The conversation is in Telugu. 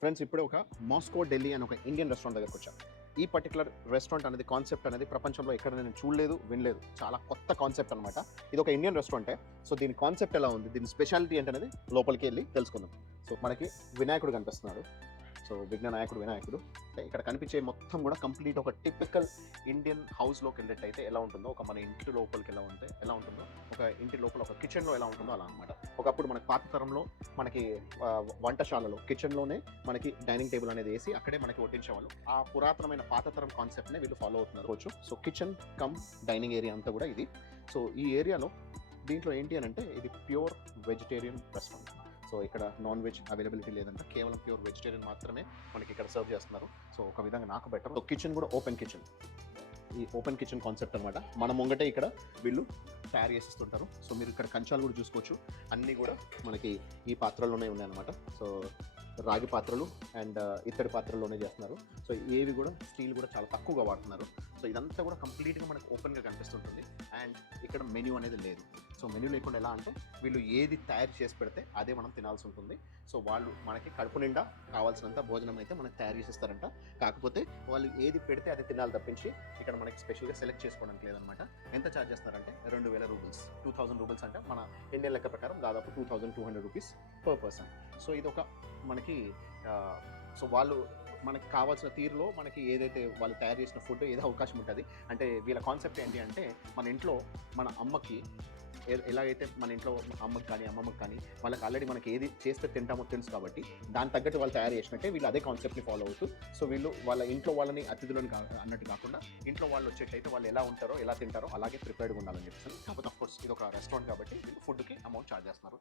ఫ్రెండ్స్ ఇప్పుడే ఒక మాస్కో ఢిల్లీ అని ఒక ఇండియన్ రెస్టారెంట్ దగ్గరకు వచ్చాను. ఈ పర్టికులర్ రెస్టారెంట్ అనేది కాన్సెప్ట్ అనేది ప్రపంచంలో ఎక్కడ నేను చూడలేదు, వినలేదు. చాలా కొత్త కాన్సెప్ట్ అనమాట. ఇది ఒక ఇండియన్ రెస్టారెంటే. సో దీని కాన్సెప్ట్ ఎలా ఉంది, దీని స్పెషాలిటీ ఏంటనేది లోపలికి వెళ్ళి తెలుసుకుందాం. సో మనకి వినాయకుడు కనిపిస్తున్నాడు. సో విఘ్ననాయకుడు వినాయకుడు ఇక్కడ కనిపించే మొత్తం కూడా కంప్లీట్ ఒక టిపికల్ ఇండియన్ హౌస్లోకి వెళ్ళేటైతే ఎలా ఉంటుందో, ఒక మన ఇంటి లోపలికి ఎలా ఉంటుందో, ఒక ఇంటి లోపల ఒక కిచెన్లో ఎలా ఉంటుందో అలా అనమాట. ఒకప్పుడు మనకి పాత తరంలో మనకి వంటశాలలో కిచెన్లోనే మనకి డైనింగ్ టేబుల్ అనేది వేసి అక్కడే మనకి వడ్డించేవాళ్ళు. ఆ పురాతనమైన పాత తరం కాన్సెప్ట్నే వీళ్ళు ఫాలో అవుతున్నారు. So kitchen cum dining area అంతా కూడా ఇది. సో ఈ ఏరియాలో దీంట్లో ఏంటి అని అంటే ఇది ప్యూర్ వెజిటేరియన్ రెస్టారెంట్. సో ఇక్కడ నాన్ వెజ్ అవైలబిలిటీ లేదంటే కేవలం ప్యూర్ వెజిటేరియన్ మాత్రమే మనకి ఇక్కడ సర్వ్ చేస్తున్నారు. సో ఒక విధంగా నాకు బెటర్. సో కిచెన్ కూడా ఓపెన్ కిచెన్, ఈ ఓపెన్ కిచెన్ కాన్సెప్ట్ అనమాట. మన ముంగటే ఇక్కడ వీళ్ళు తయారు చేసిస్తుంటారు. సో మీరు ఇక్కడ కంచాలు కూడా చూసుకోవచ్చు. అన్నీ కూడా మనకి ఈ పాత్రల్లోనే ఉన్నాయన్నమాట. సో రాగి పాత్రలు అండ్ ఇత్తడి పాత్రల్లోనే చేస్తున్నారు. సో ఏవి కూడా స్టీల్ కూడా చాలా తక్కువగా వాడుతున్నారు. సో ఇదంతా కూడా కంప్లీట్గా మనకు ఓపెన్గా కనిపిస్తుంటుంది. అండ్ ఇక్కడ మెన్యూ అనేది లేదు. సో మెన్యూ లేకుండా ఎలా అంటే వీళ్ళు ఏది తయారు చేసి పెడితే అదే మనం తినాల్సి ఉంటుంది. సో వాళ్ళు మనకి కడుపు నిండా కావాల్సినంత భోజనం అయితే మనకి తయారు చేసిస్తారంట. కాకపోతే వాళ్ళు ఏది పెడితే అది తినాలి తప్పించి ఇక్కడ మనకి స్పెషల్గా సెలెక్ట్ చేసుకోవడానికి లేదనమాట. ఎంత ఛార్జ్ చేస్తారంటే 2000 రూపీస్, 2000 రూపీస్ అంటే మన ఇండియన్ లెక్క ప్రకారం దాదాపు 2200 రూపీస్ పర్ పర్సన్. సో ఇది ఒక మనకి సో వాళ్ళు మనకి కావాల్సిన తీరులో మనకి ఏదైతే వాళ్ళు తయారు చేసిన ఫుడ్ ఏదో అవకాశం ఉంటుంది. అంటే వీళ్ళ కాన్సెప్ట్ ఏంటి అంటే మన ఇంట్లో మన అమ్మకి ఎలాగైతే మన ఇంట్లో అమ్మకి కానీ అమ్మమ్మకి కానీ వాళ్ళకి ఆల్రెడీ మనకి ఏది చేస్తే తింటామో తెలుసు కాబట్టి దాని తగ్గట్టు వాళ్ళు తయారు చేసినట్టే వీళ్ళు అదే కాన్సెప్ట్ని ఫాలో అవుతూ సో వీళ్ళు వాళ్ళ ఇంట్లో వాళ్ళని అతిథులను అన్నట్టు కాకుండా ఇంట్లో వాళ్ళు వచ్చేటైతే వాళ్ళు ఎలా ఉంటారో ఎలా తింటారో అలాగే ప్రిపేర్డ్గా ఉండాలని చెప్పేసి. కాకపోతే అఫ్కోర్స్ ఇది ఒక రెస్టారెంట్ కాబట్టి వీళ్ళు ఫుడ్కి అమౌంట్ ఛార్జ్ చేస్తున్నారు.